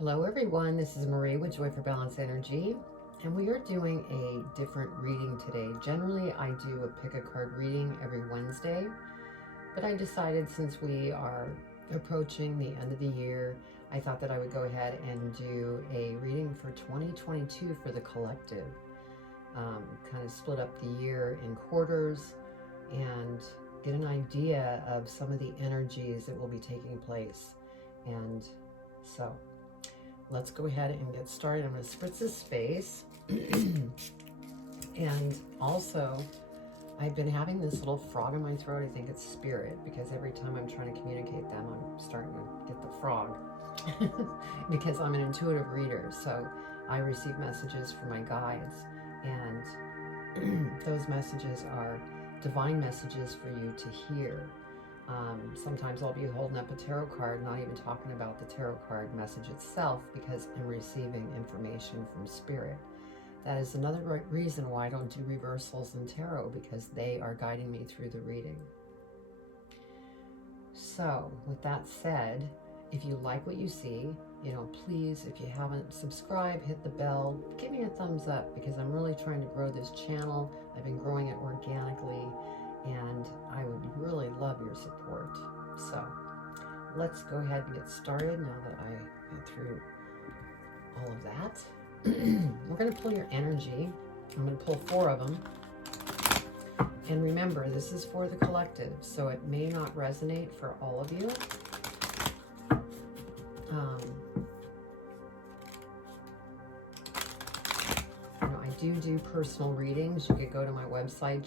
Hello everyone, this is Marie with Joy for Balance Energy, and we are doing a different reading today. Generally I do a pick a card reading every Wednesday, but I decided since we are approaching the end of the year, I thought that I would go ahead and do a reading for 2022 for the collective. Kind of split up the year in quarters and get an idea of some of the energies that will be taking place. And so let's go ahead and get started. I'm going to spritz this face. And also, I've been having this little frog in my throat. I think it's spirit, because every time I'm trying to communicate them, I'm starting to get the frog. Because I'm an intuitive reader, so I receive messages from my guides. And those messages are divine messages for you to hear. Sometimes I'll be holding up a tarot card, not even talking about the tarot card message itself, because I'm receiving information from spirit. That is another reason why I don't do reversals in tarot, because they are guiding me through the reading. So with that said, if you like what you see, please, if you haven't subscribed, hit the bell, give me a thumbs up, because I'm really trying to grow this channel. I've been growing it organically, and I would really love your support. So let's go ahead and get started now that I went through all of that. We're going to pull your energy. I'm going to pull 4 of them. And remember, this is for the collective, so it may not resonate for all of you. I do personal readings. You could go to my website,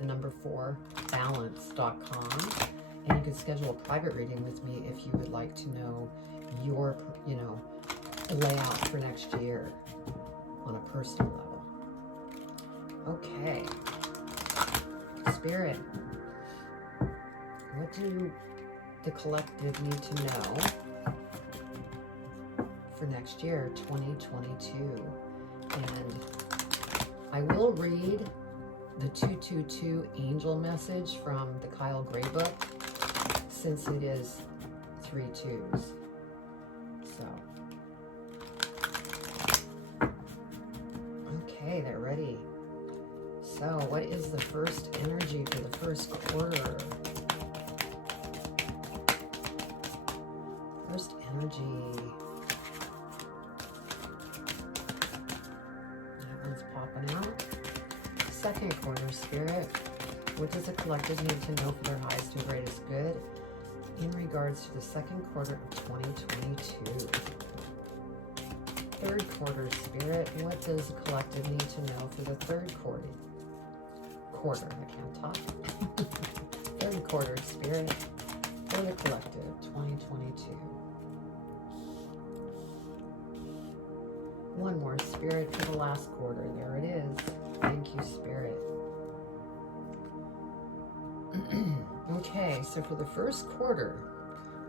joy4balance.com, and you can schedule a private reading with me if you would like to know your, layout for next year on a personal level. Okay, Spirit, what do the collective need to know for next year, 2022? And I will read the 222 angel message from the Kyle Gray book, since it is 3 2s. So, okay, they're ready. So, what is the first energy for the first quarter? First energy. Popping out. Second quarter, Spirit. What does the collective need to know for their highest and greatest good in regards to the second quarter of 2022? Third quarter, Spirit. What does the collective need to know for the third quarter? I can't talk. Third quarter, Spirit, for the collective, 2022. One more, Spirit, for the last quarter. There it is. Thank you, Spirit. Okay, so for the first quarter,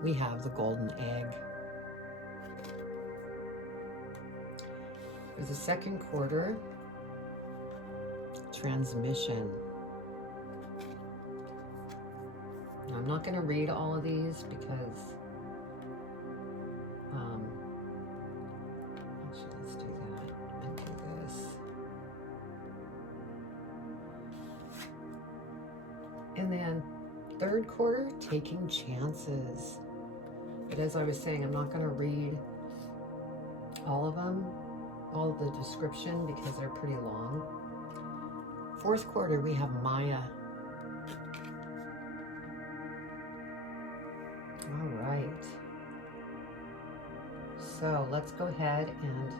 we have the golden egg. For the second quarter, transmission. Now, I'm not going to read all of these because actually, let's do that and do this. And then third quarter, taking chances. But as I was saying, I'm not going to read all of them, all of the description, because they're pretty long. Fourth quarter, we have Maya. All right. So let's go ahead, and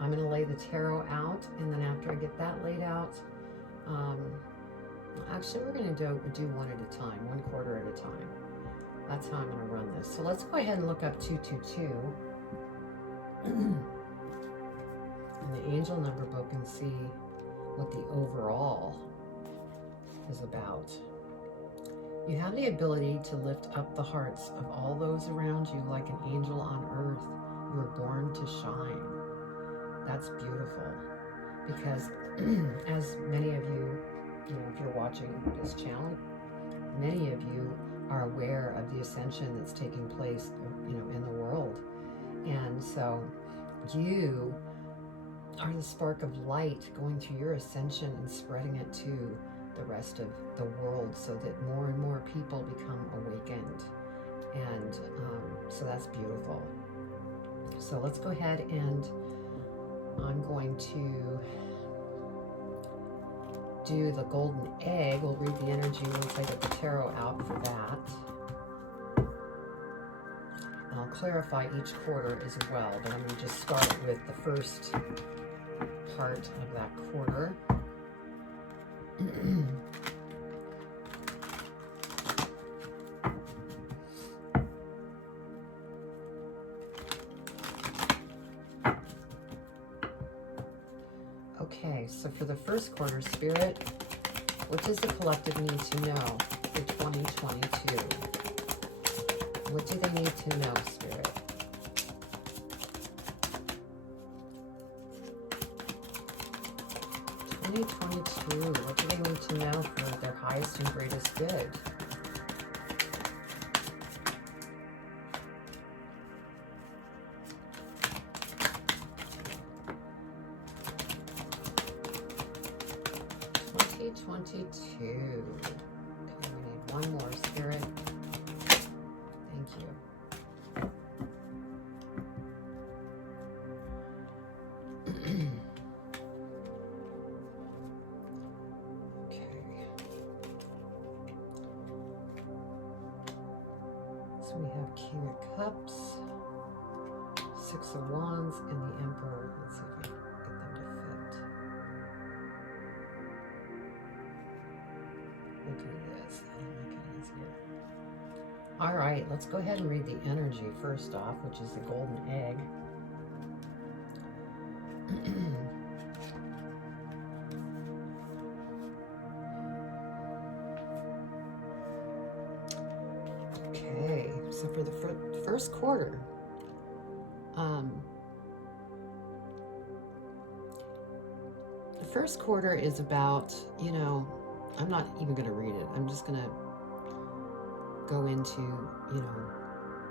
I'm going to lay the tarot out, and then after I get that laid out, actually we're going to do one at a time, one quarter at a time. That's how I'm going to run this. So let's go ahead and look up 222 in the angel number book and see what the overall is about. You have the ability to lift up the hearts of all those around you like an angel on earth. You were born to shine. That's beautiful, because as many of you, if you're watching this channel, many of you are aware of the ascension that's taking place, in the world. And And so you are the spark of light going through your ascension and spreading it to the rest of the world so that more and more people become awakened. And so that's beautiful. So let's go ahead, and I'm going to do the golden egg. We'll read the energy once I get the tarot out for that. And I'll clarify each quarter as well, but I'm going to just start with the first part of that quarter. Okay, so for the first quarter, Spirit, what does the collective need to know for 2022? What do they need to know, Spirit? What do they need to know for their highest and greatest good? Okay, we need one more, Spirit. Thank you. Okay. So we have King of Cups, Six of Wands, and the Emperor. Let's see if we can get them to fit. We'll do this. That'll make it easier. All right, let's go ahead and read the energy first off, which is the golden egg. Okay, so for the first quarter, the first quarter is about, you know, I'm not even going to read it. I'm just going to go into, you know,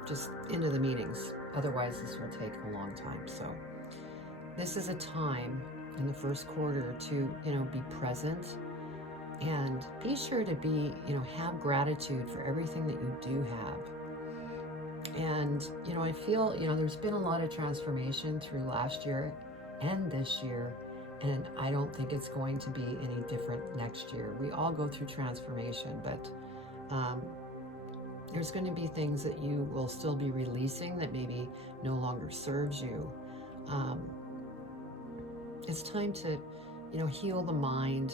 just into the meanings. Otherwise, this will take a long time. So this is a time in the first quarter to, you know, be present and be sure to be, you know, have gratitude for everything that you do have. And, you know, I feel, you know, there's been a lot of transformation through last year and this year. And I don't think it's going to be any different next year. We all go through transformation, but there's going to be things that you will still be releasing that maybe no longer serves you. It's time to, you know, heal the mind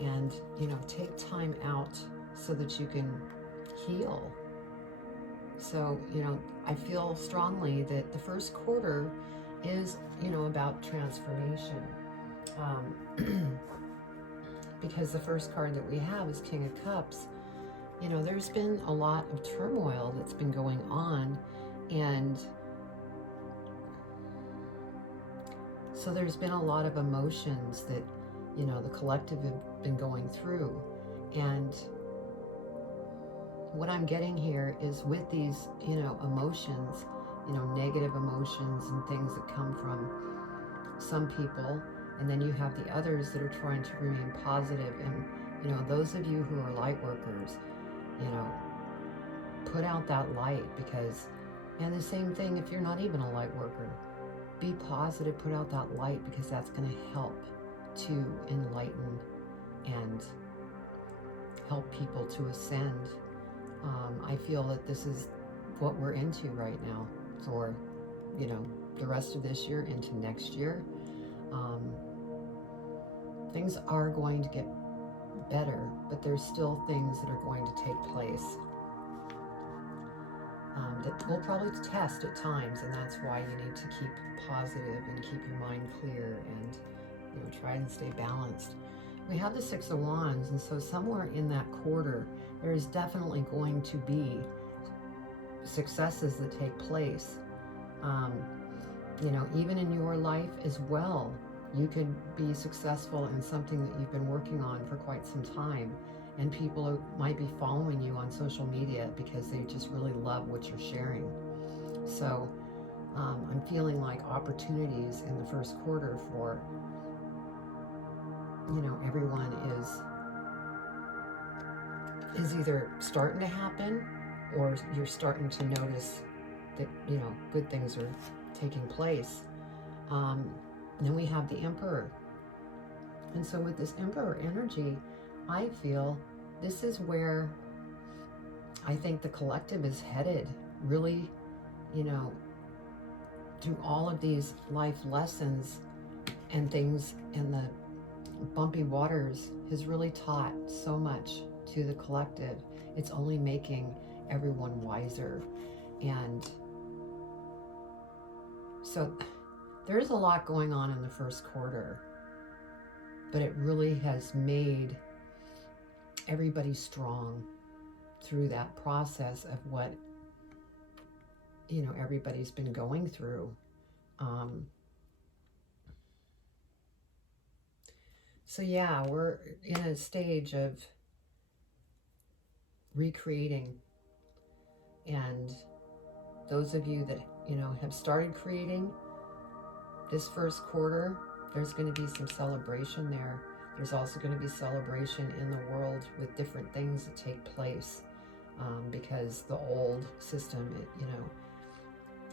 and, you know, take time out so that you can heal. So, you know, I feel strongly that the first quarter is, you know, about transformation. Because the first card that we have is King of Cups. You know, there's been a lot of turmoil that's been going on, and so there's been a lot of emotions that, you know, the collective have been going through. And what I'm getting here is with these, you know, emotions, you know, negative emotions and things that come from some people, and then you have the others that are trying to remain positive. And, you know, those of you who are light workers, you know, put out that light, because, and the same thing if you're not even a light worker, be positive, put out that light, because that's going to help to enlighten and help people to ascend. I feel that this is what we're into right now for, you know, the rest of this year into next year. Things are going to get better, but there's still things that are going to take place that will probably test at times, and that's why you need to keep positive and keep your mind clear and, you know, try and stay balanced. We have the Six of Wands, and so somewhere in that quarter, there is definitely going to be successes that take place. You know, even in your life as well, you could be successful in something that you've been working on for quite some time, and people might be following you on social media because they just really love what you're sharing. So I'm feeling like opportunities in the first quarter for, everyone is either starting to happen, or you're starting to notice that, good things are taking place. Then we have the Emperor. And so with this Emperor energy, I feel this is where I think the collective is headed, really, through all of these life lessons and things, and the bumpy waters has really taught so much to the collective. It's only making everyone wiser. And so there's a lot going on in the first quarter, but it really has made everybody strong through that process of what, everybody's been going through. So yeah, we're in a stage of recreating. And those of you that, have started creating this first quarter, there's going to be some celebration there. There's also going to be celebration in the world with different things that take place, because the old system,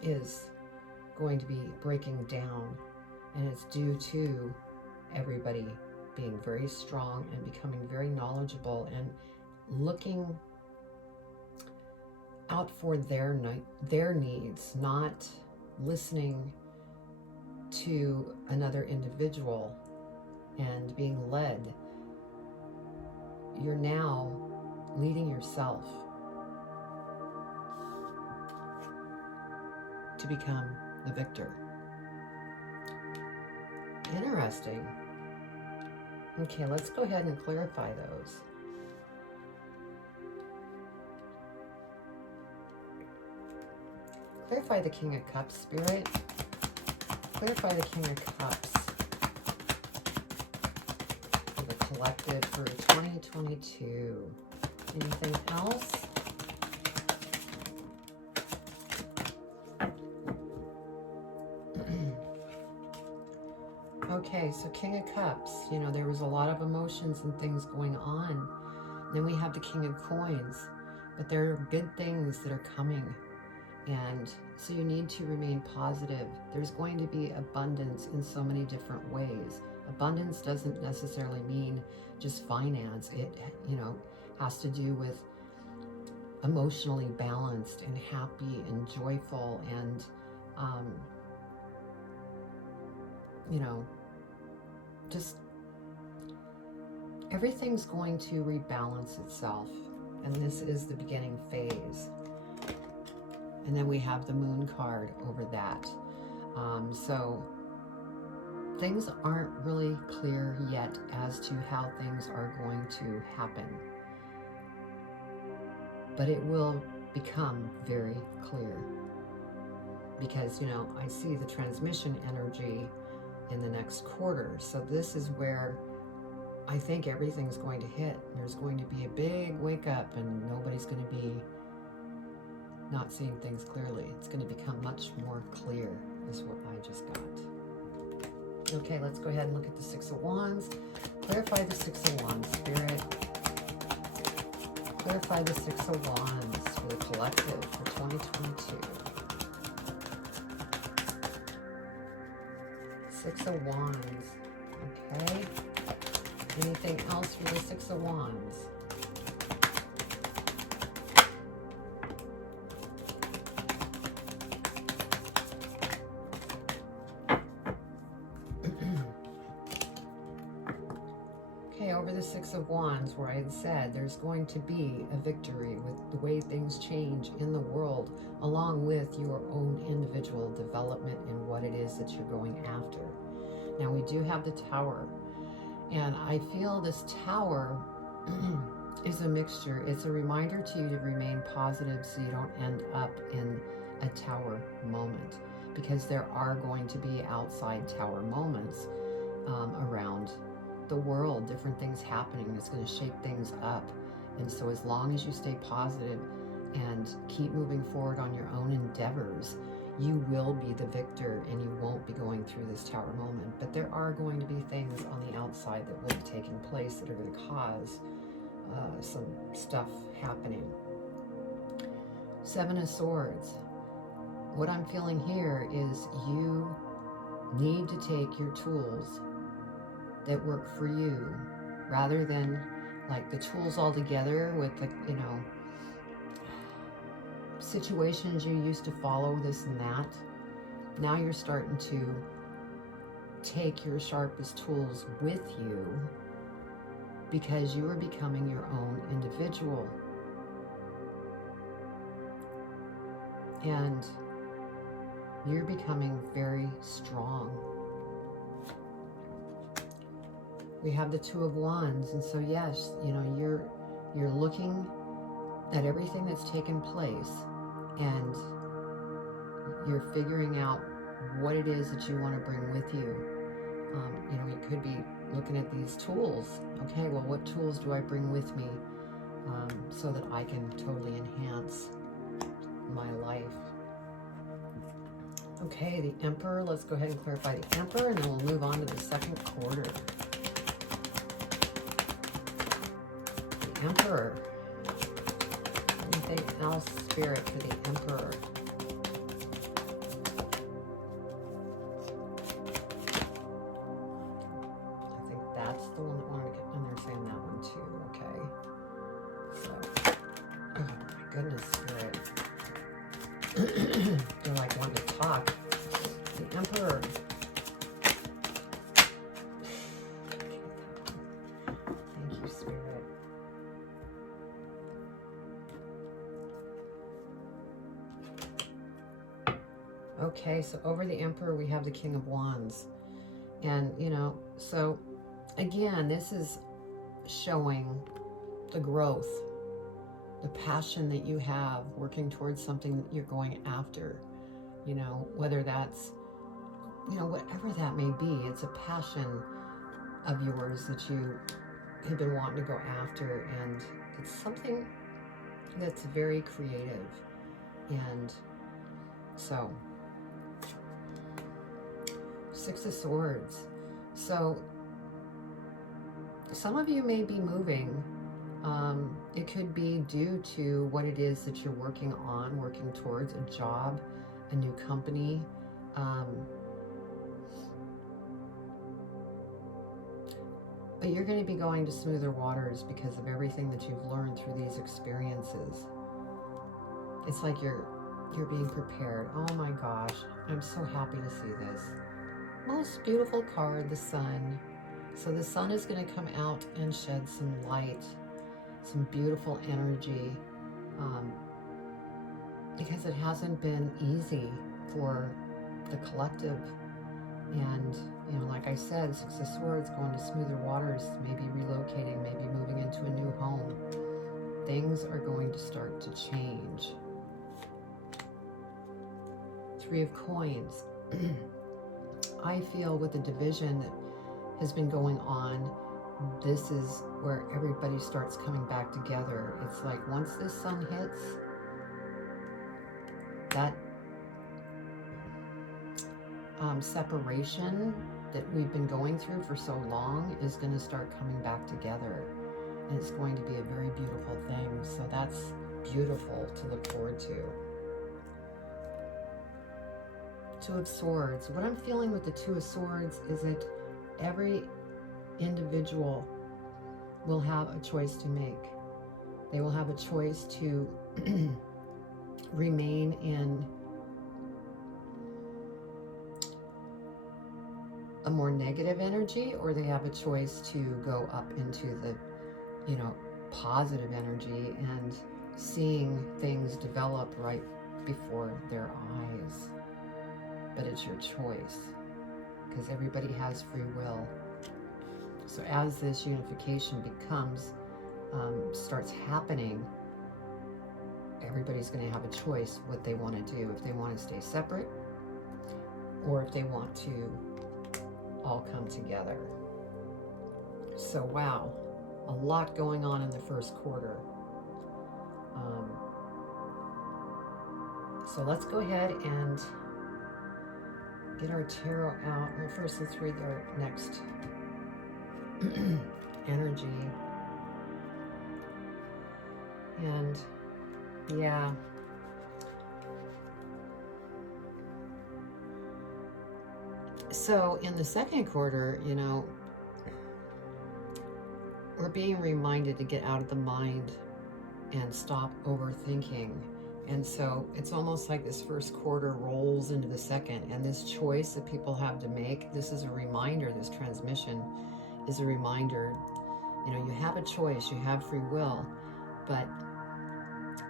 is going to be breaking down, and it's due to everybody being very strong and becoming very knowledgeable and looking out for their needs, not listening to another individual and being led. You're now leading yourself to become the victor. Interesting. Okay, let's go ahead and clarify those. Clarify the King of Cups, Spirit. Clarify the King of Cups for the collective for 2022. Anything else? Okay, so King of Cups, there was a lot of emotions and things going on. Then we have the King of Coins, but there are good things that are coming. And so you need to remain positive. There's going to be abundance in so many different ways. Abundance doesn't necessarily mean just finance. It, has to do with emotionally balanced and happy and joyful and, just everything's going to rebalance itself. And this is the beginning phase. And then we have the Moon card over that. So things aren't really clear yet as to how things are going to happen. But it will become very clear. Because, I see the transmission energy in the next quarter. So this is where I think everything's going to hit. There's going to be a big wake up, and nobody's going to be not seeing things clearly. It's going to become much more clear, is what I just got. Okay, let's go ahead and look at the Six of Wands. Clarify the Six of Wands, Spirit. Clarify the Six of Wands for the collective for 2022. Six of Wands. Okay. Anything else for the Six of Wands? Okay, over the Six of Wands, where I had said there's going to be a victory with the way things change in the world, along with your own individual development and what it is that you're going after. Now we do have the Tower, and I feel this Tower is a mixture. It's a reminder to you to remain positive so you don't end up in a Tower moment, because there are going to be outside Tower moments around the world, different things happening. It's going to shake things up. And so as long as you stay positive and keep moving forward on your own endeavors, you will be the victor and you won't be going through this tower moment. But there are going to be things on the outside that will be taking place that are going to cause some stuff happening. Seven of Swords. What I'm feeling here is you need to take your tools that work for you, rather than like the tools all together with the, situations you used to follow, this and that. Now you're starting to take your sharpest tools with you because you are becoming your own individual. And you're becoming very strong. We have the Two of Wands, and so yes, you're looking at everything that's taken place, and you're figuring out what it is that you want to bring with you. You could be looking at these tools. Okay, well, what tools do I bring with me so that I can totally enhance my life? Okay, the Emperor. Let's go ahead and clarify the Emperor, and then we'll move on to the second quarter. The Emperor. Anything else, Spirit, for the Emperor? I think that's the one that wanted to get in there, saying that one too. Okay. So, oh my goodness, Spirit. They're like wanting to talk. The Emperor. Thank you, Spirit. Okay, so over the Emperor, we have the King of Wands. And, so again, this is showing the growth, the passion that you have working towards something that you're going after. Whether that's, whatever that may be, it's a passion of yours that you have been wanting to go after. And it's something that's very creative. And so, Six of Swords. So some of you may be moving. It could be due to what it is that you're working towards, a job, a new company. But you're going to be going to smoother waters because of everything that you've learned through these experiences. It's like you're being prepared. Oh my gosh, I'm so happy to see this. Most beautiful card, the Sun. So the Sun is going to come out and shed some light, some beautiful energy, because it hasn't been easy for the collective. And, like I said, Six of Swords, going to smoother waters, maybe relocating, maybe moving into a new home. Things are going to start to change. Three of Coins. I feel with the division that has been going on, this is where everybody starts coming back together. It's like once this sun hits, that separation that we've been going through for so long is going to start coming back together. And it's going to be a very beautiful thing. So that's beautiful to look forward to. Two of Swords. What I'm feeling with the Two of Swords is that every individual will have a choice to make. They will have a choice to remain in a more negative energy, or they have a choice to go up into the, positive energy and seeing things develop right before their eyes. But it's your choice, because everybody has free will. So as this unification starts happening, everybody's going to have a choice what they want to do, if they want to stay separate or if they want to all come together. So wow, a lot going on in the first quarter. So let's go ahead and get our tarot out. Well, first let's read our next energy. And yeah, so in the second quarter, you know, we're being reminded to get out of the mind and stop overthinking. And so it's almost like this first quarter rolls into the second, and this choice that people have to make, this is a reminder, this transmission is a reminder, you know, you have a choice, you have free will, but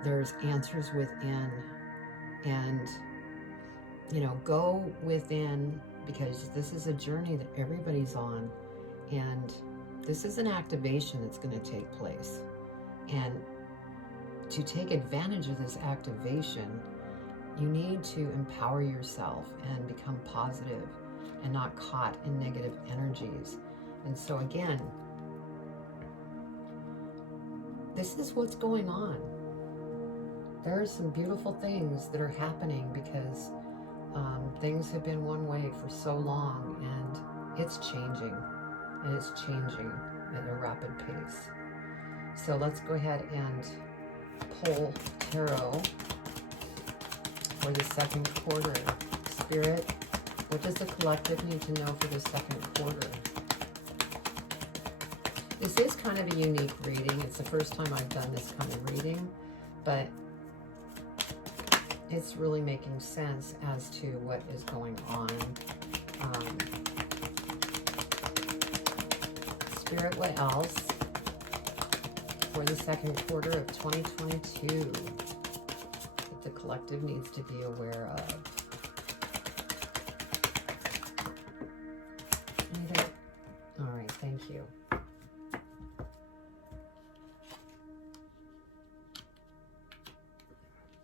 there's answers within. And, you know, go within, because this is a journey that everybody's on, and this is an activation that's going to take place. And to take advantage of this activation, you need to empower yourself and become positive and not caught in negative energies. And so again, this is what's going on. There are some beautiful things that are happening because things have been one way for so long, and it's changing, and it's changing at a rapid pace. So let's go ahead and pull tarot for the second quarter. Spirit, what does the collective need to know for the second quarter? This is kind of a unique reading. It's the first time I've done this kind of reading, but it's really making sense as to what is going on. Spirit, what else for the second quarter of 2022 that the collective needs to be aware of? All right, thank you.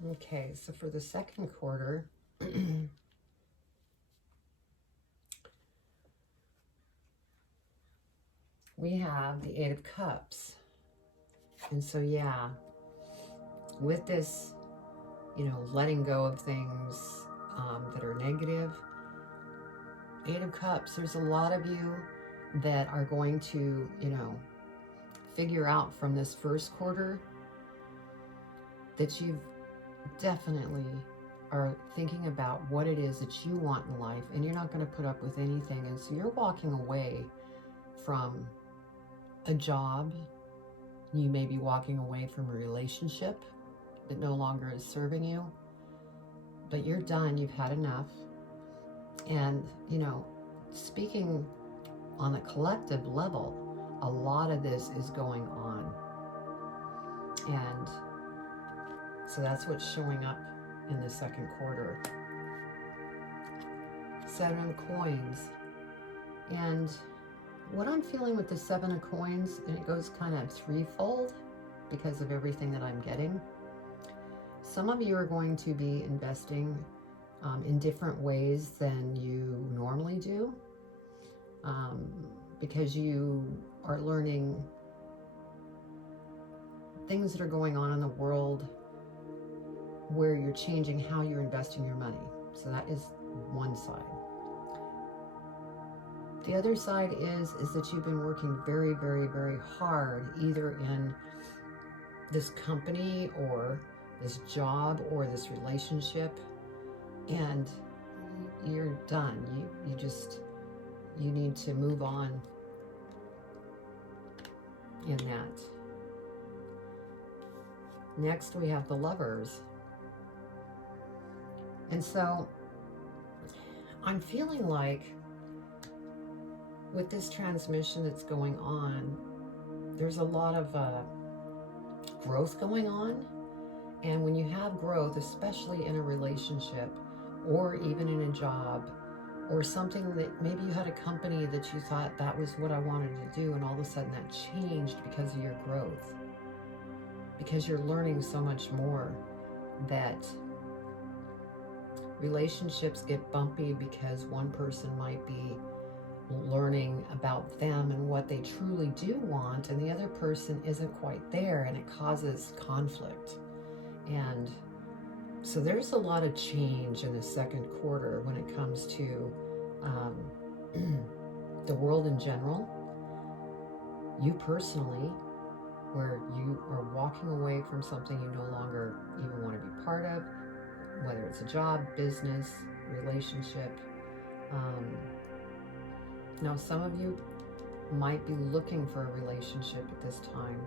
Okay, so for the second quarter, we have the Eight of Cups. And so, yeah, with this, you know, letting go of things that are negative, Eight of Cups, there's a lot of you that are going to, you know, figure out from this first quarter that you've definitely are thinking about what it is that you want in life, and you're not going to put up with anything. And so you're walking away from a job. You may be walking away from a relationship that no longer is serving you, but you're done. You've had enough. And, you know, speaking on a collective level, a lot of this is going on. And so that's what's showing up in the second quarter. Seven of Coins. And what I'm feeling with the Seven of Coins, and it goes kind of threefold because of everything that I'm getting. Some of you are going to be investing in different ways than you normally do, because you are learning things that are going on in the world where you're changing how you're investing your money. So that is one side. The other side is that you've been working very, very, very hard, either in this company or this job or this relationship, and you're done. You need to move on in that. Next, we have the Lovers. And so I'm feeling like with this transmission that's going on, there's a lot of growth going on. And when you have growth, especially in a relationship or even in a job or something that maybe you had a company that you thought that was what I wanted to do, and all of a sudden that changed because of your growth, because you're learning so much more, that relationships get bumpy because one person might be learning about them and what they truly do want, and the other person isn't quite there, and it causes conflict. And So there's a lot of change in the second quarter when it comes to the world in general, you personally, where you are walking away from something you no longer even want to be part of, whether it's a job, business, relationship. Now, some of you might be looking for a relationship at this time.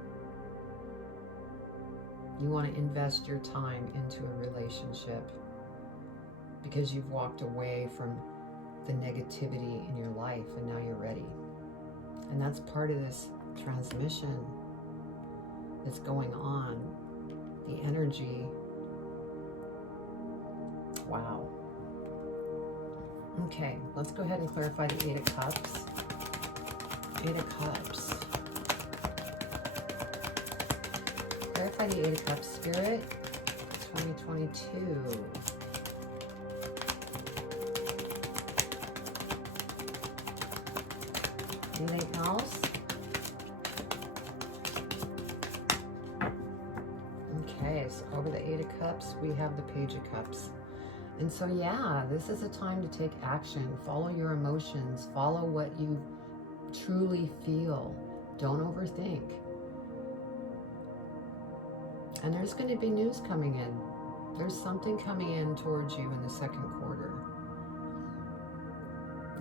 You want to invest your time into a relationship because you've walked away from the negativity in your life and now you're ready. And that's part of this transmission that's going on. The energy. Wow. Okay, let's go ahead and clarify the Eight of Cups. Eight of Cups. Clarify the Eight of Cups, Spirit, 2022. Anything else? Okay, so over the Eight of Cups, we have the Page of Cups. And so, yeah, this is a time to take action. Follow your emotions. Follow what you truly feel. Don't overthink. And there's going to be news coming in. There's something coming in towards you in the second quarter.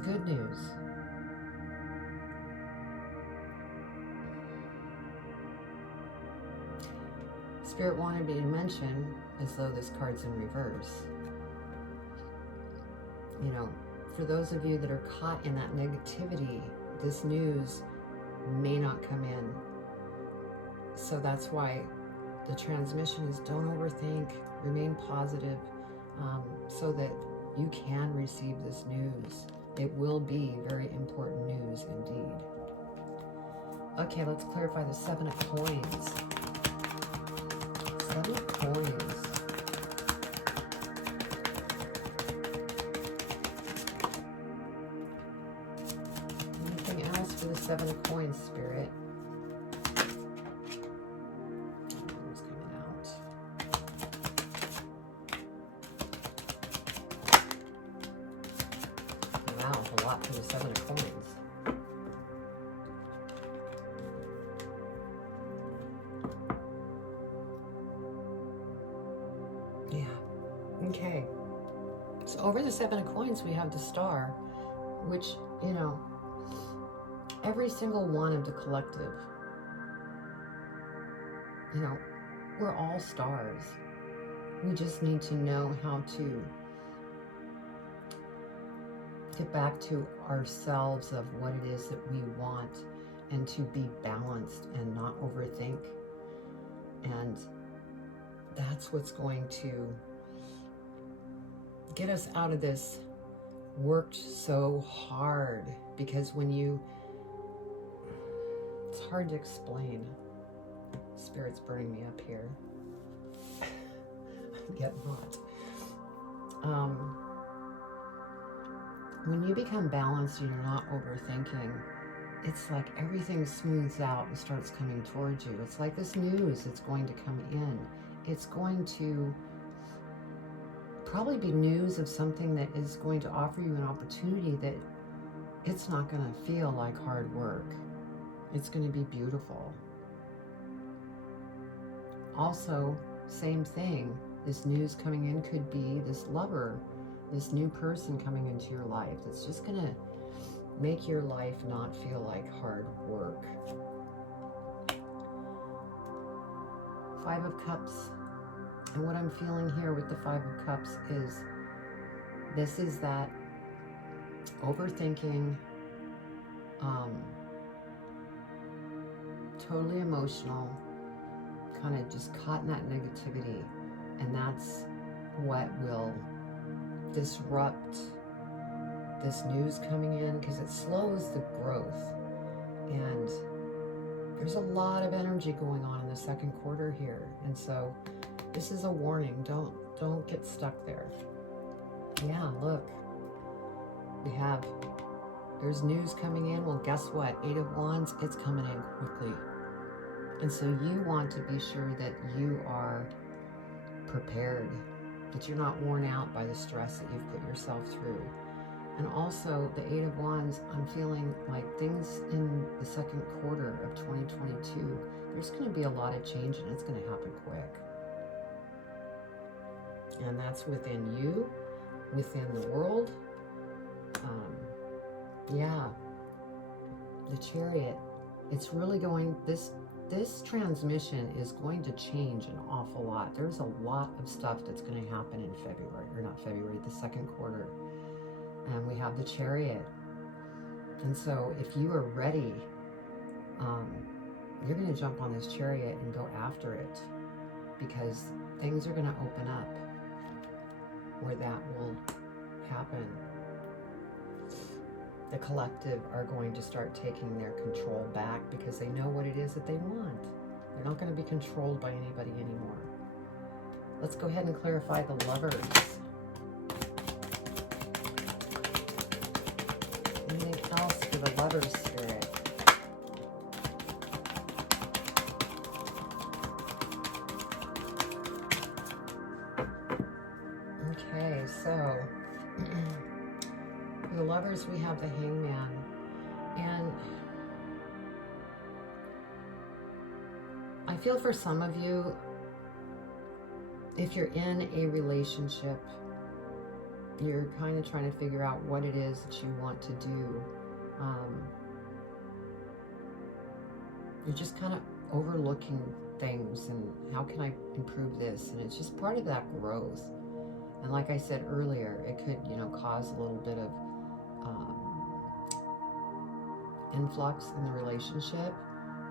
Good news. Spirit wanted me to mention, as though this card's in reverse, you know, for those of you that are caught in that negativity, this news may not come in. So that's why the transmission is don't overthink, remain positive, so that you can receive this news. It will be very important news indeed. Okay, let's clarify the Seven of Coins. Seven of Coins. Anything else for the Seven of Coins, Spirit? What's coming out? Wow, a lot for the Seven of Coins. Okay, so over the Seven of Coins, we have the Star, which, you know, every single one of the collective, you know, we're all stars. We just need to know how to get back to ourselves of what it is that we want and to be balanced and not overthink. And that's what's going to get us out of this worked so hard, because when you, it's hard to explain. Spirit's burning me up here. I'm getting hot. When you become balanced and you're not overthinking, it's like everything smooths out and starts coming towards you. It's like this news that's going to come in. It's going to probably be news of something that is going to offer you an opportunity that it's not going to feel like hard work. It's going to be beautiful. Also, same thing, this news coming in could be this lover, this new person coming into your life that's just going to make your life not feel like hard work. Five of Cups. And what I'm feeling here with the Five of Cups is, this is that overthinking, totally emotional, kind of just caught in that negativity. And that's what will disrupt this news coming in, because it slows the growth. And there's a lot of energy going on in the second quarter here. And so this is a warning. Don't get stuck there. Yeah, look. There's news coming in. Well, guess what? Eight of Wands, it's coming in quickly. And so you want to be sure that you are prepared. that you're not worn out by the stress that you've put yourself through. And also the Eight of Wands, I'm feeling like things in the second quarter of 2022, there's going to be a lot of change, and it's going to happen quick. And that's within you, within the world. Yeah, the Chariot, it's really going, this transmission is going to change an awful lot. There's a lot of stuff that's going to happen in February, or not February, the second quarter. And we have the Chariot. And so if you are ready, you're going to jump on this Chariot and go after it, because things are going to open up where that will happen. The collective are going to start taking their control back because they know what it is that they want. They're not going to be controlled by anybody anymore. Let's go ahead and clarify the Lovers. Anything else for the Lovers, Spirit? Okay, so for the Lovers, we have the Hangman. And I feel for some of you, if you're in a relationship, you're kind of trying to figure out what it is that you want to do. You're just kind of overlooking things and how can I improve this? And it's just part of that growth. And like I said earlier, it could, cause a little bit of influx in the relationship,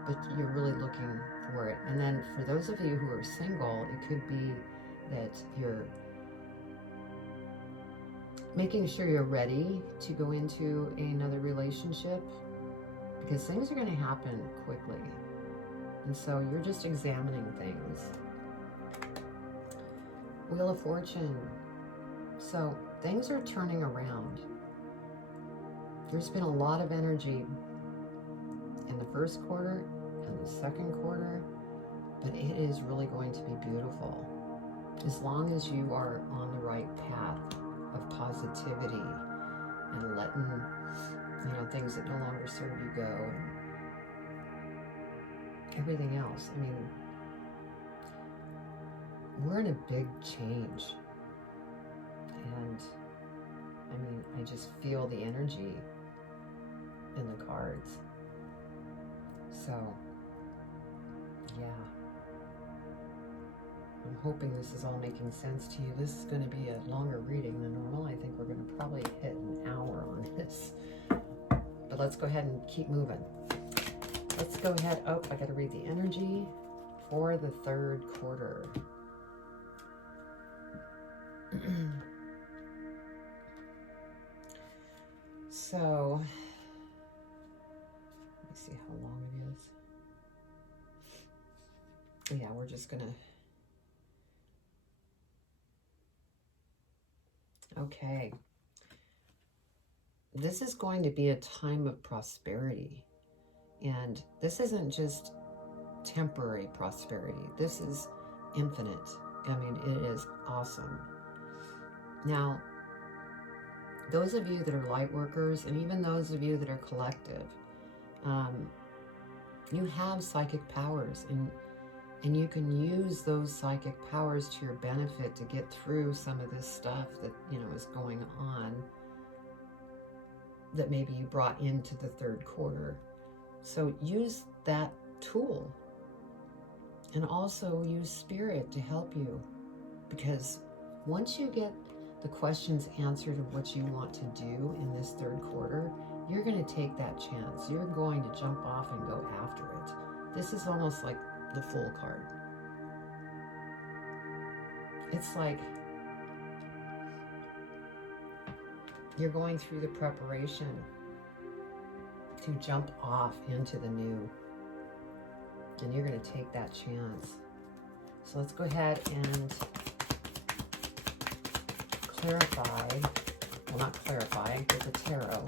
but you're really looking for it. And then for those of you who are single, it could be that you're making sure you're ready to go into another relationship, because things are going to happen quickly. And so you're just examining things. Wheel of Fortune. So things are turning around. There's been a lot of energy in the first quarter and the second quarter, but it is really going to be beautiful as long as you are on the right path of positivity and letting things that no longer serve you go and everything else. I mean, we're in a big change, and I just feel the energy in the cards. So yeah, I'm hoping this is all making sense to you. This is going to be a longer reading than normal. I think we're going to probably hit an hour on this, but let's go ahead and keep moving. Let's go ahead. Oh, I got to read the energy for the third quarter. So, let me see how long it is. Yeah, we're just gonna. Okay. This is going to be a time of prosperity. And this isn't just temporary prosperity. This is infinite. I mean, it is awesome. Now, those of you that are light workers, and even those of you that are collective, you have psychic powers, and you can use those psychic powers to your benefit to get through some of this stuff that, is going on that maybe you brought into the third quarter. So use that tool, and also use spirit to help you, because once you get the questions answered of what you want to do in this third quarter, you're going to take that chance. You're going to jump off and go after it. This is almost like the Fool card. It's like you're going through the preparation to jump off into the new, and you're going to take that chance. So let's go ahead and clarify, well, not clarify, but the tarot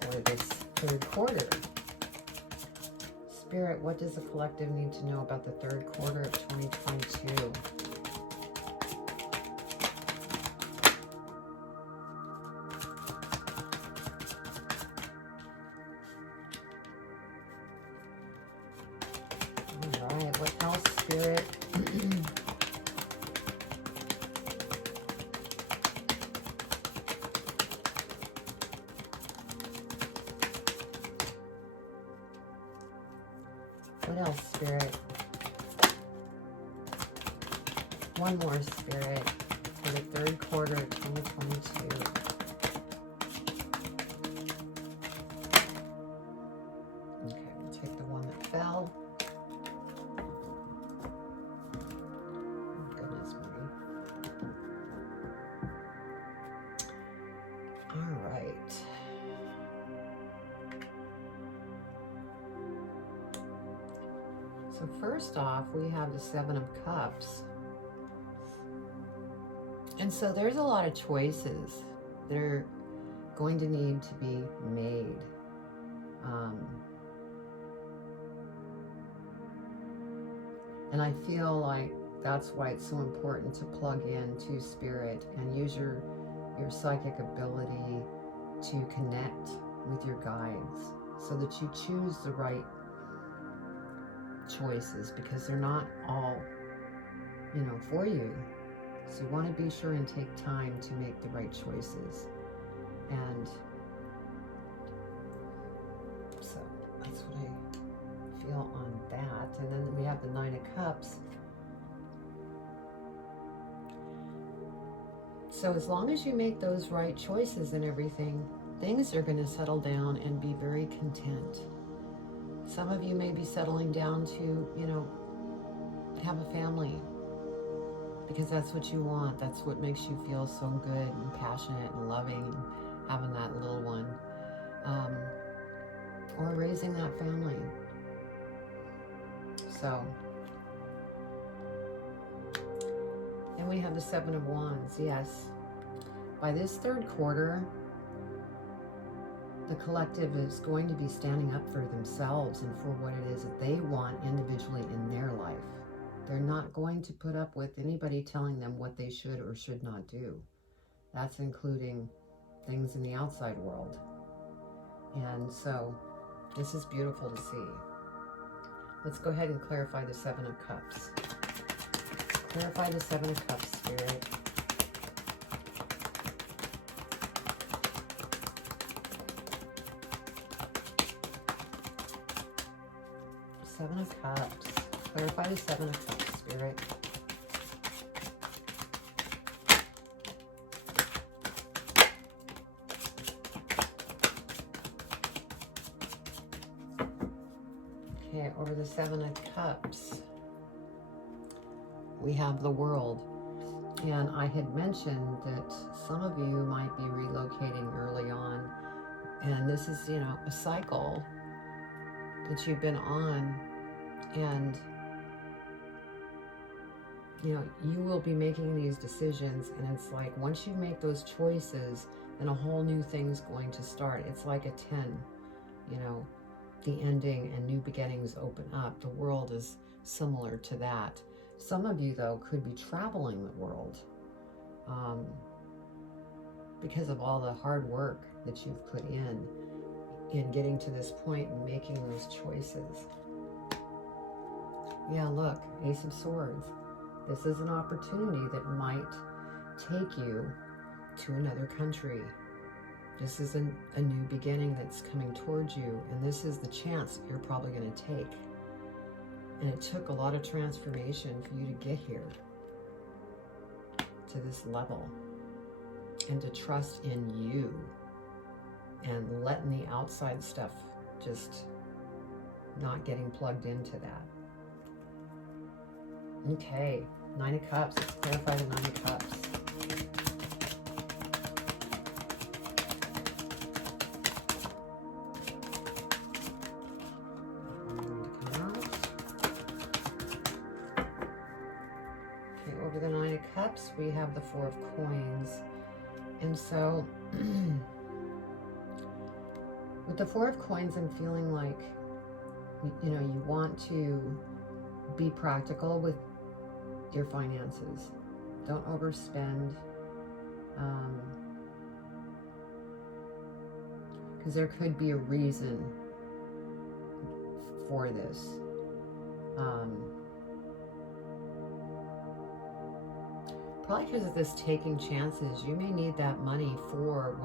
for this third quarter. Spirit, what does the collective need to know about the third quarter of 2022? What else, Spirit? One more, Spirit, for the third quarter of 2022. Okay, we'll take the one that fell. Oh, goodness me. All right. So first off, we have the Seven of Cups. And so there's a lot of choices that are going to need to be made. And I feel like that's why it's so important to plug in to Spirit and use your psychic ability to connect with your guides so that you choose the right choices, because they're not all, for you. So you want to be sure and take time to make the right choices. And so that's what I feel on that. And then we have the Nine of Cups. So as long as you make those right choices and everything, things are going to settle down and be very content. Some of you may be settling down to, have a family, because that's what you want. That's what makes you feel so good and passionate and loving, and having that little one, or raising that family. So, and we have the Seven of Wands. Yes, by this third quarter, the collective is going to be standing up for themselves and for what it is that they want individually in their life. They're not going to put up with anybody telling them what they should or should not do. That's including things in the outside world. And so this is beautiful to see. Let's go ahead and clarify the Seven of Cups. Clarify the Seven of Cups, Spirit. Seven of Cups. Clarify the Seven of Cups, Spirit. Okay, over the Seven of Cups, we have the World. And I had mentioned that some of you might be relocating early on. And this is, a cycle that you've been on. And, you will be making these decisions. And it's like, once you make those choices, then a whole new thing's going to start. It's like a 10, the ending and new beginnings open up. The World is similar to that. Some of you, though, could be traveling the world because of all the hard work that you've put in getting to this point and making those choices. Yeah, look, Ace of Swords. This is an opportunity that might take you to another country. This is a new beginning that's coming towards you, and this is the chance you're probably going to take. And it took a lot of transformation for you to get here to this level, and to trust in you and letting the outside stuff just not getting plugged into that. Okay, Nine of Cups. Let's clarify the Nine of Cups. Okay, over the Nine of Cups, we have the Four of Coins. And so, with the Four of Coins, I'm feeling like, you want to be practical with your finances. Don't overspend. Because there could be a reason for this. Probably because of this taking chances, you may need that money for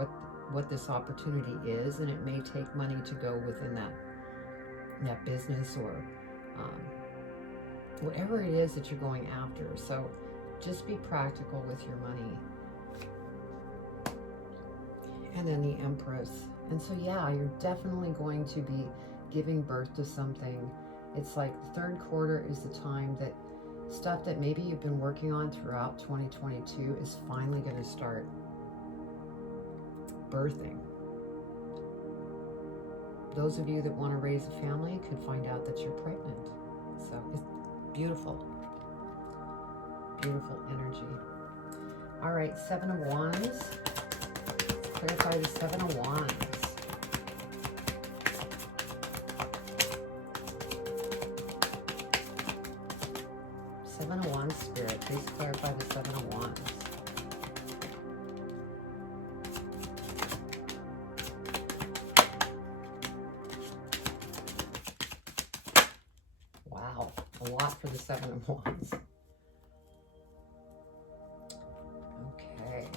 what this opportunity is, and it may take money to go within that business or whatever it is that you're going after. So just be practical with your money. And then the Empress. And so yeah, you're definitely going to be giving birth to something. It's like the third quarter is the time that stuff that maybe you've been working on throughout 2022 is finally going to start birthing. Those of you that want to raise a family could find out that you're pregnant. So it's beautiful. Beautiful energy. All right, Seven of Wands. Clarify the Seven of Wands. Seven of Wands, Spirit. Please clarify the Seven of Wands. Wow, a lot for the Seven of Wands. Okay.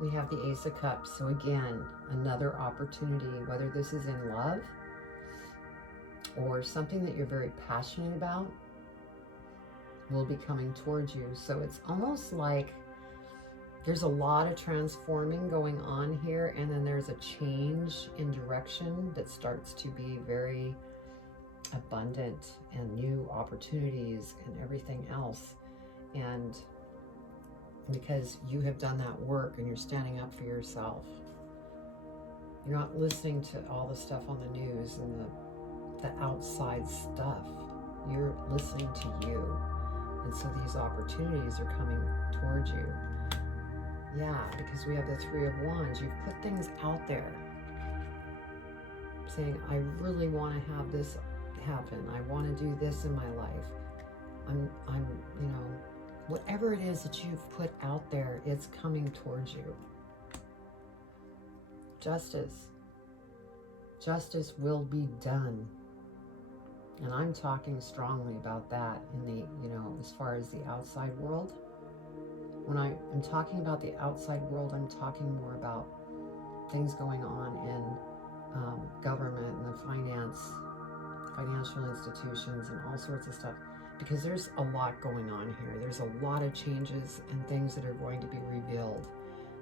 We have the Ace of Cups. So again, another opportunity, whether this is in love or something that you're very passionate about, will be coming towards you. So it's almost like there's a lot of transforming going on here, and then there's a change in direction that starts to be very abundant, and new opportunities and everything else. And because you have done that work and you're standing up for yourself, you're not listening to all the stuff on the news and the outside stuff. You're listening to you. And so these opportunities are coming towards you. Yeah, because we have the Three of Wands. You've put things out there saying, I really want to have this happen. I want to do this in my life. I'm, you know, whatever it is that you've put out there, it's coming towards you. Justice. Justice will be done. And I'm talking strongly about that in the, you know, as far as the outside world. When I'm talking about the outside world, I'm talking more about things going on in government and the financial institutions and all sorts of stuff. Because there's a lot going on here. There's a lot of changes and things that are going to be revealed.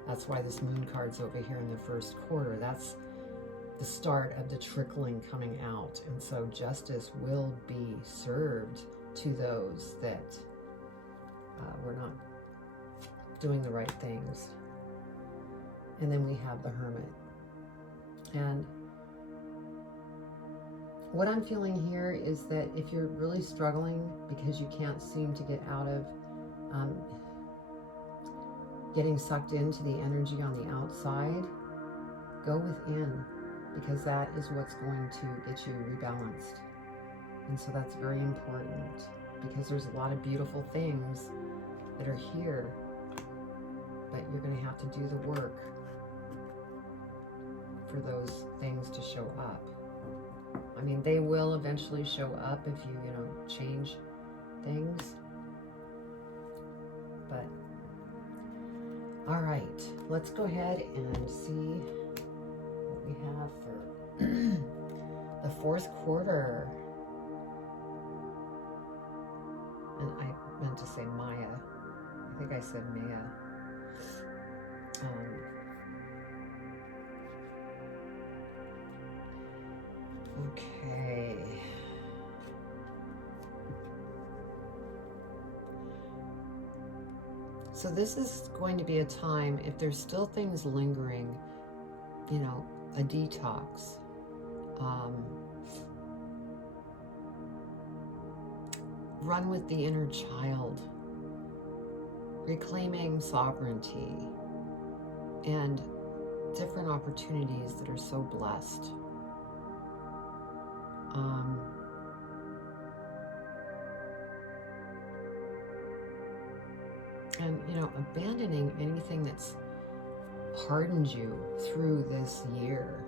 That's why this moon card's over here in the first quarter. That's the start of the trickling coming out. And so justice will be served to those that were not doing the right things. And then we have the Hermit. And what I'm feeling here is that if you're really struggling because you can't seem to get out of getting sucked into the energy on the outside, go within, because that is what's going to get you rebalanced. And so that's very important, because there's a lot of beautiful things that are here, but you're going to have to do the work for those things to show up. I mean, they will eventually show up if you, you know, change things. But, all right, let's go ahead and see what we have for the fourth quarter. And I meant to say Maya. I think I said Maya. Okay. So this is going to be a time, if there's still things lingering, you know, a detox. Run with the inner child. Reclaiming sovereignty. And different opportunities that are so blessed. And, you know, abandoning anything that's hardened you through this year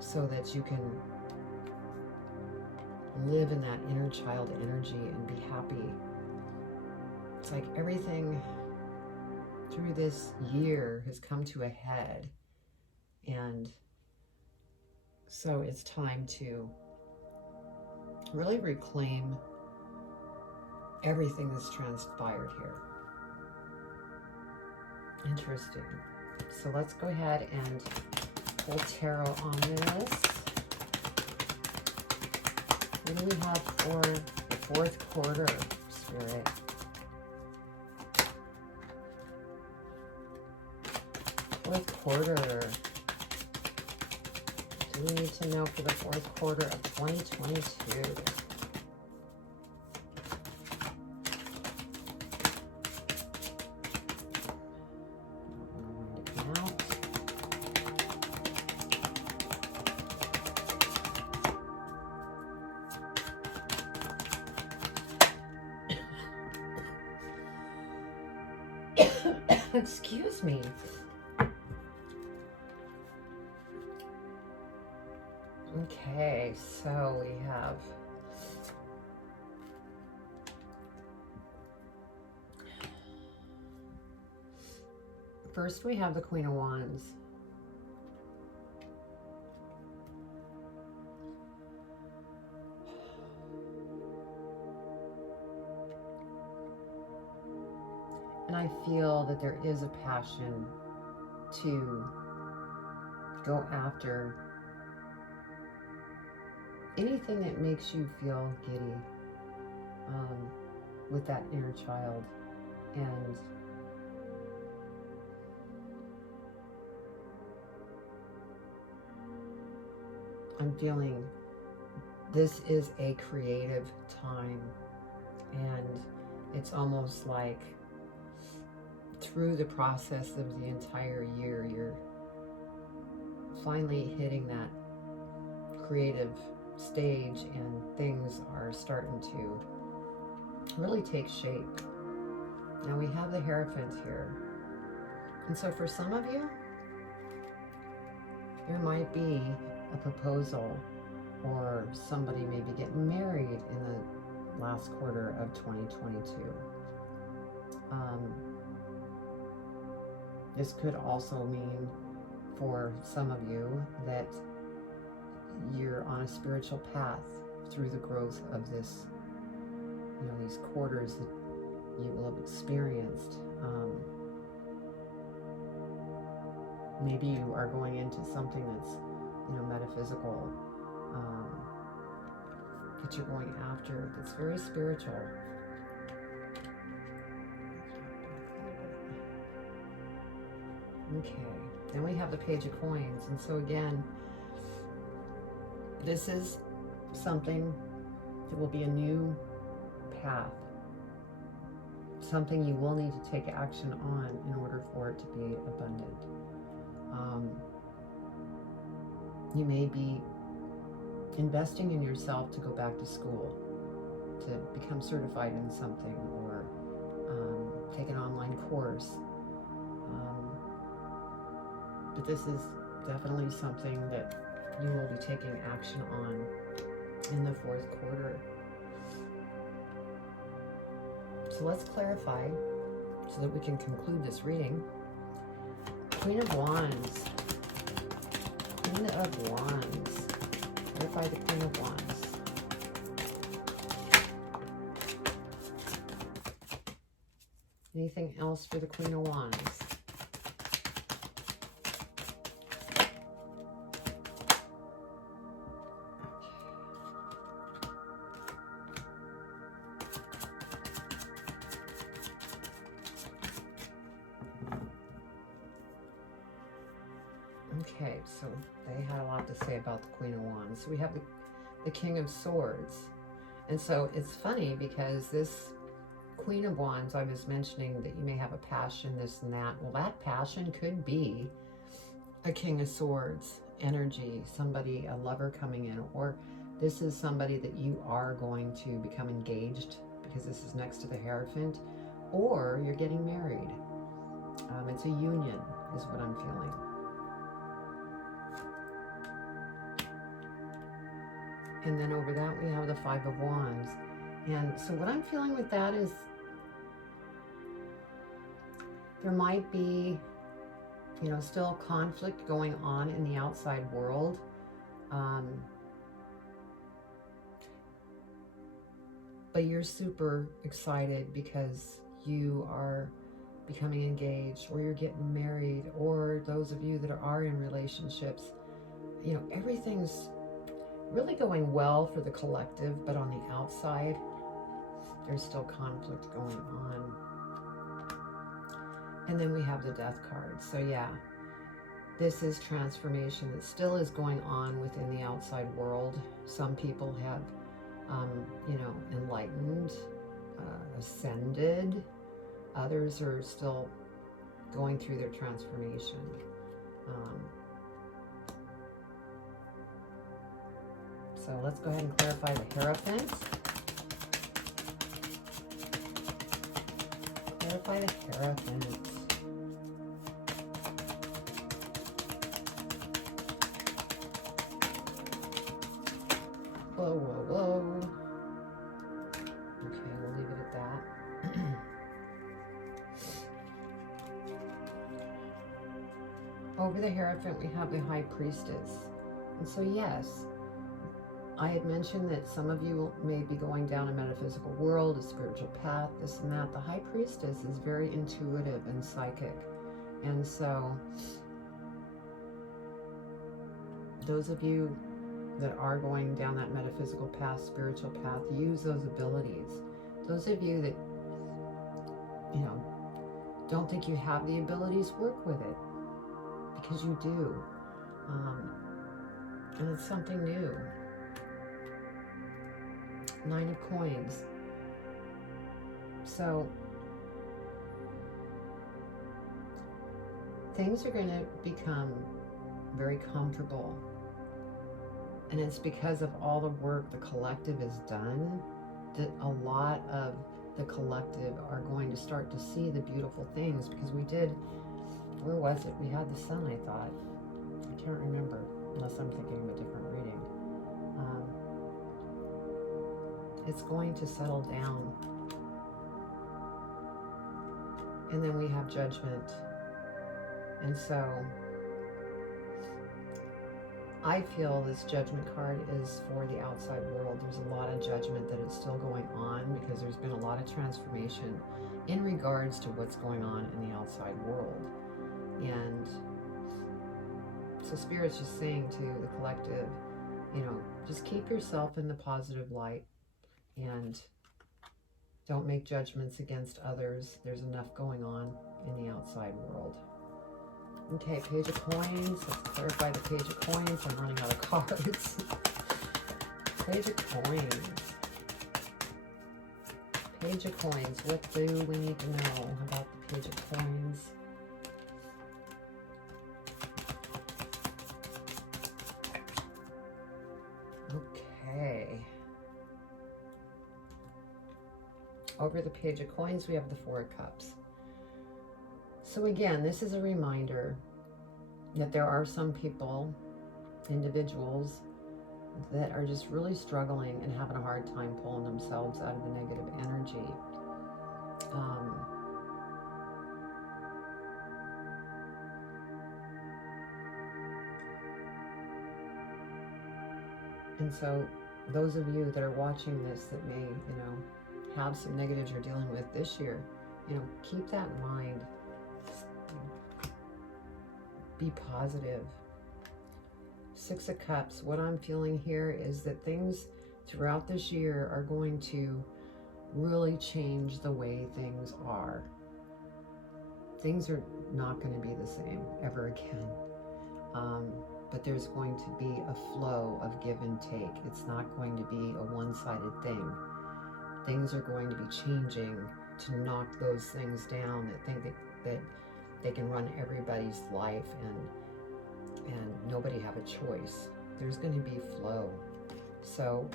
so that you can live in that inner child energy and be happy. It's like everything through this year has come to a head, and so it's time to really reclaim everything that's transpired here. Interesting. So let's go ahead and pull tarot on this. What do we have for the fourth quarter, Spirit? Fourth quarter. Do we need to know for the fourth quarter of 2022? Excuse me. Okay, so we have first we have the Queen of Wands. And I feel that there is a passion to go after anything that makes you feel giddy with that inner child. And I'm feeling this is a creative time, and it's almost like through the process of the entire year, you're finally hitting that creative stage and things are starting to really take shape. Now we have the Hierophant here. And so for some of you, there might be a proposal or somebody maybe getting married in the last quarter of 2022. This could also mean for some of you that you're on a spiritual path through the growth of this, these quarters that you will have experienced. Maybe you are going into something that's, metaphysical, that you're going after, that's very spiritual. Okay, then we have the Page of Coins. And so again, this is something that will be a new path, something you will need to take action on in order for it to be abundant. You may be investing in yourself to go back to school, to become certified in something, or take an online course. But this is definitely something that you will be taking action on in the fourth quarter. So let's clarify so that we can conclude this reading. Queen of Wands. Queen of Wands. Clarify the Queen of Wands. Anything else for the Queen of Wands? Okay, so they had a lot to say about the Queen of Wands. So we have the King of Swords. And so it's funny because this Queen of Wands, I was mentioning that you may have a passion, this and that. Well, that passion could be a King of Swords energy, somebody, a lover coming in, or this is somebody that you are going to become engaged because this is next to the Hierophant, or you're getting married. It's a union is what I'm feeling. And then over that, we have the Five of Wands. And so what I'm feeling with that is there might be, still conflict going on in the outside world. but you're super excited because you are becoming engaged, or you're getting married, or those of you that are in relationships, you know, everything's really going well for the collective, but on the outside, there's still conflict going on. And then we have the Death card. So yeah, this is transformation that still is going on within the outside world. Some people have, you know, enlightened, ascended. Others are still going through their transformation. So let's go ahead and clarify the Hierophant. Clarify the Hierophant. Whoa, whoa, whoa. Okay, we'll leave it at that. Over the Hierophant, we have the High Priestess. And so, yes, I had mentioned that some of you may be going down a metaphysical world, a spiritual path, this and that. The High Priestess is very intuitive and psychic. And so, those of you that are going down that metaphysical path, spiritual path, use those abilities. Those of you that, you know, don't think you have the abilities, work with it, because you do. And it's something new. 9 of Coins. So things are going to become very comfortable. And it's because of all the work the collective has done that a lot of the collective are going to start to see the beautiful things. Because we did, where was it? We had the sun, I thought. I can't remember, unless I'm thinking of a different reading. It's going to settle down. And then we have Judgment. And so I feel this Judgment card is for the outside world. There's a lot of judgment that is still going on because there's been a lot of transformation in regards to what's going on in the outside world. And so Spirit's just saying to the collective, you know, just keep yourself in the positive light and don't make judgments against others. There's enough going on in the outside world. Okay, Page of Coins. Let's clarify the Page of Coins. I'm running out of cards. Page of Coins. Page of Coins. What do we need to know about the Page of Coins? Okay. Over the Page of Coins, we have the Four of Cups. So again, this is a reminder that there are some people, individuals, that are just really struggling and having a hard time pulling themselves out of the negative energy. And so those of you that are watching this that may, you know, have some negatives you're dealing with this year, you know, keep that in mind. Be positive. Six of Cups. What I'm feeling here is that things throughout this year are going to really change the way things are. Things are not going to be the same ever again. But there's going to be a flow of give and take. It's not going to be a one-sided thing. Things are going to be changing to knock those things down that think that they can run everybody's life and nobody have a choice. There's going to be flow. So,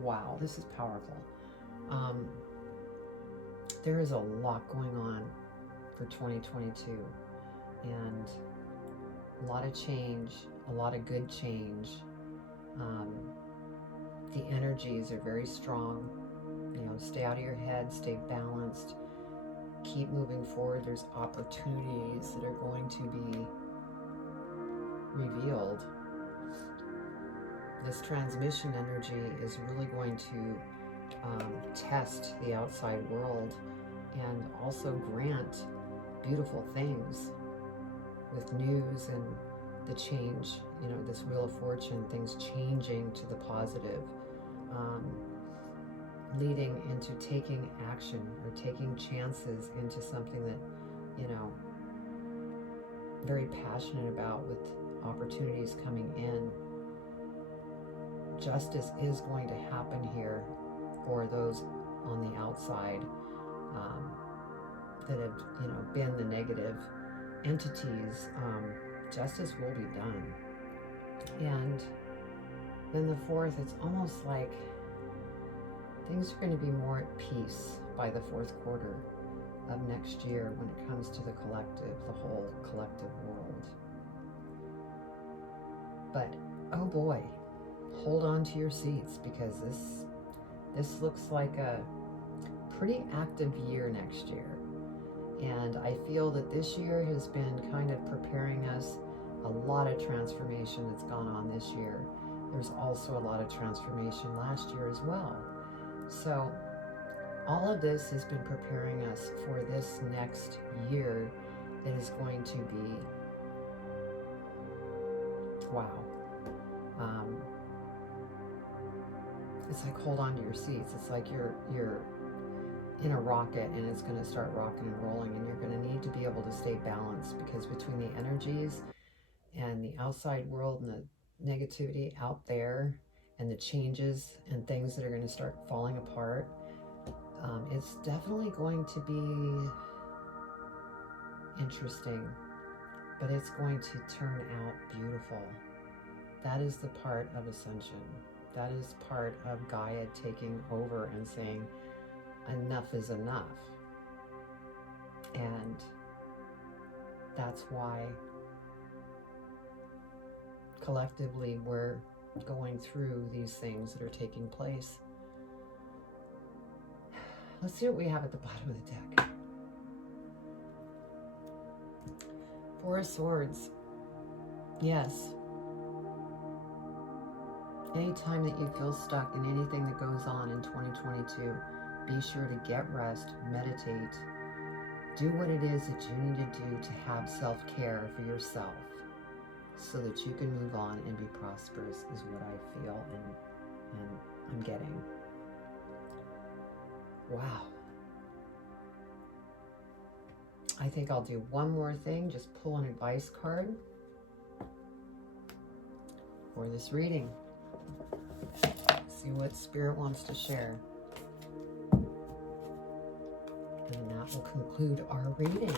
wow, this is powerful. There is a lot going on for 2022, and a lot of change, a lot of good change. The energies are very strong. You know, stay out of your head, stay balanced, keep moving forward. There's opportunities that are going to be revealed. This transmission energy is really going to test the outside world and also grant beautiful things with news and the change, this Wheel of Fortune, things changing to the positive, leading into taking action or taking chances into something that, very passionate about, with opportunities coming in. Justice is going to happen here for those on the outside that have, been the negative entities. Justice will be done. And then the fourth, it's almost like things are going to be more at peace by the fourth quarter of next year when it comes to the collective, the whole collective world. But, oh boy, hold on to your seats, because this looks like a pretty active year next year. And I feel that this year has been kind of preparing us. A lot of transformation that's gone on this year. There's also a lot of transformation last year as well. So all of this has been preparing us for this next year that is going to be, wow. It's like hold on to your seats. It's like you're in a rocket and it's going to start rocking and rolling, and you're going to need to be able to stay balanced, because between the energies and the outside world and the negativity out there and the changes and things that are going to start falling apart, it's definitely going to be interesting, but it's going to turn out beautiful. That is the part of ascension. That is part of Gaia taking over and saying, enough is enough. And that's why collectively we're going through these things that are taking place. Let's see what we have at the bottom of the deck. Four of Swords. Yes. Anytime that you feel stuck in anything that goes on in 2022, be sure to get rest, meditate, do what it is that you need to do to have self-care for yourself so that you can move on and be prosperous, is what I feel and I'm getting. Wow. I think I'll do one more thing, just pull an advice card for this reading. See what Spirit wants to share. And that will conclude our reading.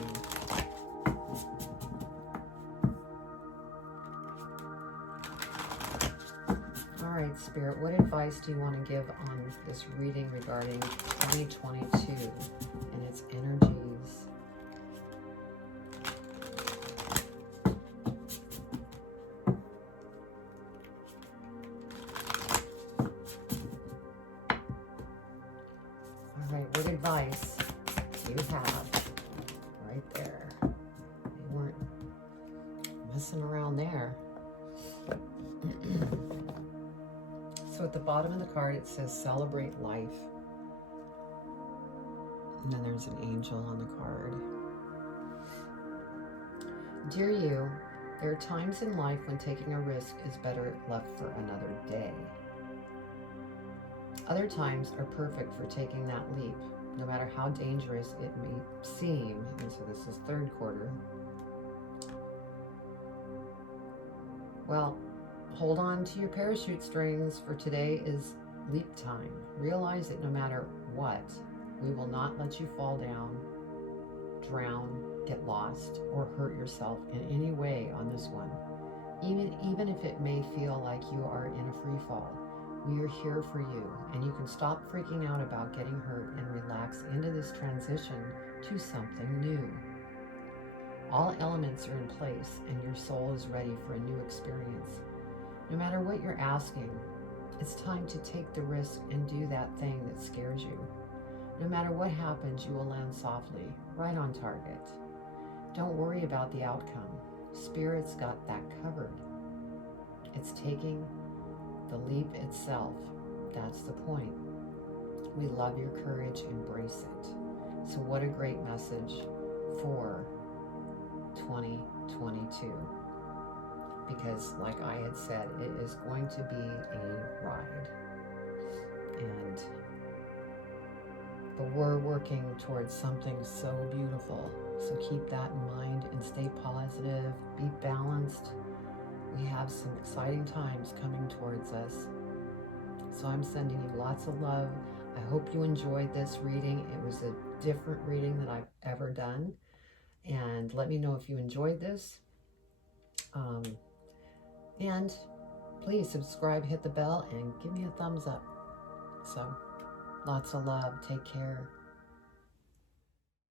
All right, Spirit, what advice do you want to give on this reading regarding 2022 and its energies? What advice do you have right there? They weren't messing around there. So at the bottom of the card it says celebrate life. And then there's an angel on the card. Dear you, there are times in life when taking a risk is better left for another day. Other times are perfect for taking that leap, no matter how dangerous it may seem. And so this is third quarter. Well, hold on to your parachute strings, for today is leap time. Realize that no matter what, we will not let you fall down, drown, get lost, or hurt yourself in any way on this one. Even if it may feel like you are in a free fall. We are here for you, and you can stop freaking out about getting hurt and relax into this transition to something new. All elements are in place, and your soul is ready for a new experience. No matter what you're asking, it's time to take the risk and do that thing that scares you. No matter what happens, you will land softly, right on target. Don't worry about the outcome. Spirit's got that covered. It's taking the leap itself. That's the point. We love your courage. Embrace it. So what a great message for 2022. Because like I had said, it is going to be a ride. But we're working towards something so beautiful. So keep that in mind and stay positive, be balanced. We have some exciting times coming towards us. So I'm sending you lots of love. I hope you enjoyed this reading. It was a different reading than I've ever done. And let me know if you enjoyed this. And please subscribe, hit the bell, and give me a thumbs up. So lots of love. Take care.